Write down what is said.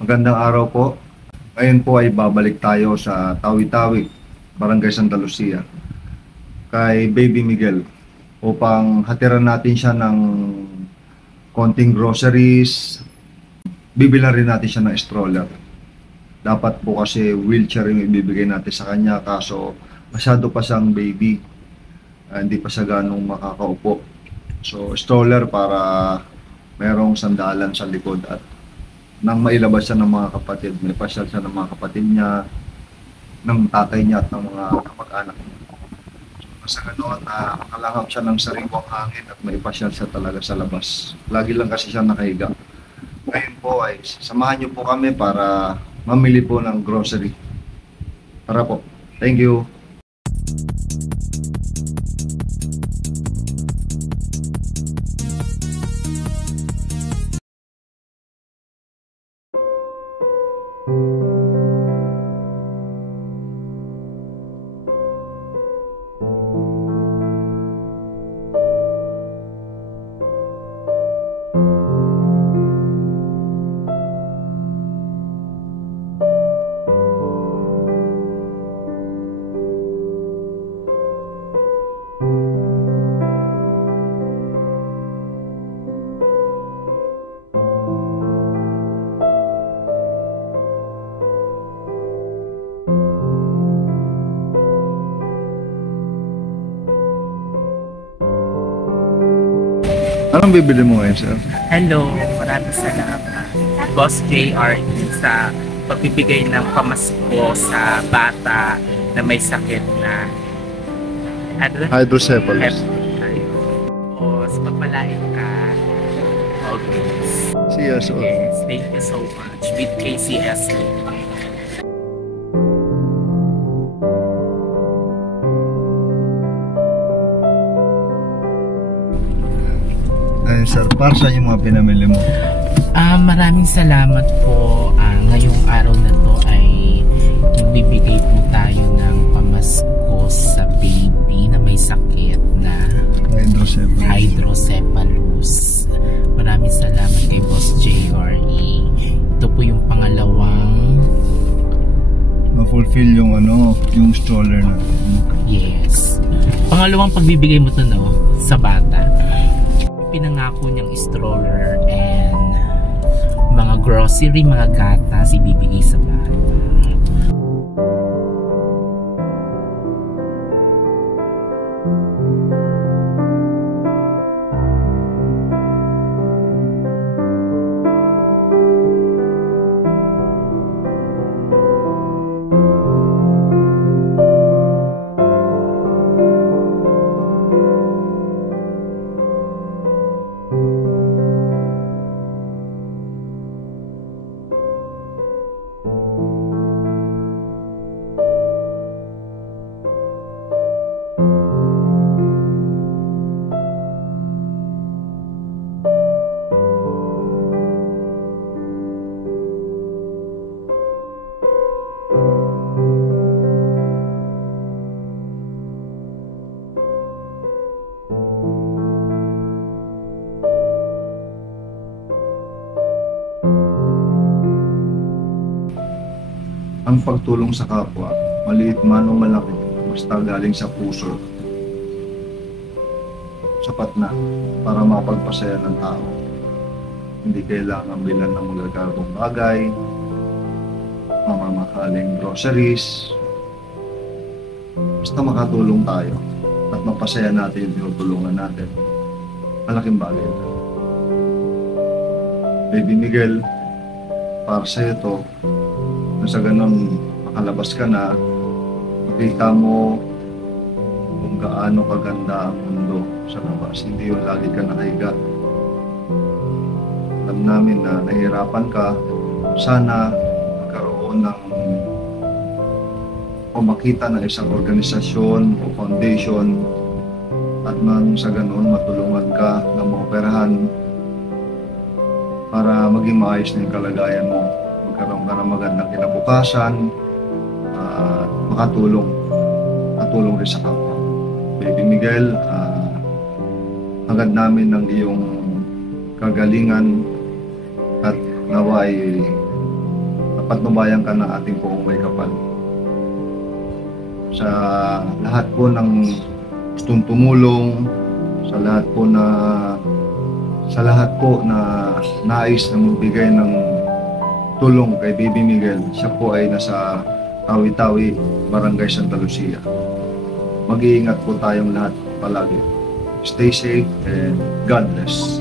Magandang araw po. Ngayon po ay babalik tayo sa Tawi-Tawi, Barangay Santa Lucia, kay Baby Miguel upang hatiran natin siya ng konting groceries. Bibilan rin natin siya ng stroller. Dapat po kasi wheelchair yung ibibigay natin sa kanya, kaso masyado pa siyang baby. Hindi pa siya ganong makakaupo. So stroller para merong sandalan sa likod at nang mailabas siya ng mga kapatid, may pasyal siya ng mga kapatid niya, ng tatay niya at ng mga kamag-anak niya. So, sa ganoon, makalangap siya ng sariwang hangin at may pasyal siya talaga sa labas. Lagi lang kasi siya nakahiga. Ngayon po ay samahan niyo po kami para mamili po ng grocery. Tara po. Thank you. Anong bibili mo ngayon, sir? Hello, maraming salamat. Boss JR sa pagbibigay ng pamasko sa bata na may sakit na Hydrocephalus. Tapos pagpalain ka. Okay. See you soon. Yes, thank you so much. With KCS. Ayun, sir, para sa yung mga pinamili mo? Maraming salamat po. Ngayong araw na to ay nagbibigay po tayo ng pamasko sa baby na may sakit na hydrocephalus. Maraming salamat kay Boss JRE. Ito po yung pangalawang ma-fulfill yung yung stroller na. Yes. Pangalawang pagbibigay mo to sa bata. Pinangako niyang stroller and mga grocery, mga gatas ibibigay sa bata. Ang pagtulong sa kapwa, maliit man o malaki, basta galing sa puso, sapat na para mapagpasaya ng tao. Hindi kailangan bilan ng magagarong bagay, mamamahaling groceries, basta makatulong tayo at mapasaya natin yung tinutulungan natin. Malaking bagay ito. Baby Miguel, para sa'yo to, na sa ganun makalabas ka na, makita mo kung gaano kaganda ang mundo sa labas. Hindi yung lagi ka nakahiga. Alam namin na nahihirapan ka. Sana magkaroon ng o makita ng isang organisasyon o foundation at man sa ganun matulungan ka na maoperahan para maging maayos na yung kalagayan mo. Magkaroon ka ng magandang kinabukasan at makatulong rin sa kapwa. Baby Miguel, hangad namin ng iyong kagalingan at naway patnubayan ka ng ating poong may kapal. Sa lahat po ng gustong tumulong, sa lahat po na nais na magbigay ng tulong kay Baby Miguel, siya po ay nasa Tawi-Tawi, Barangay Santa Lucia. Mag-iingat po tayong lahat palagi. Stay safe and God bless.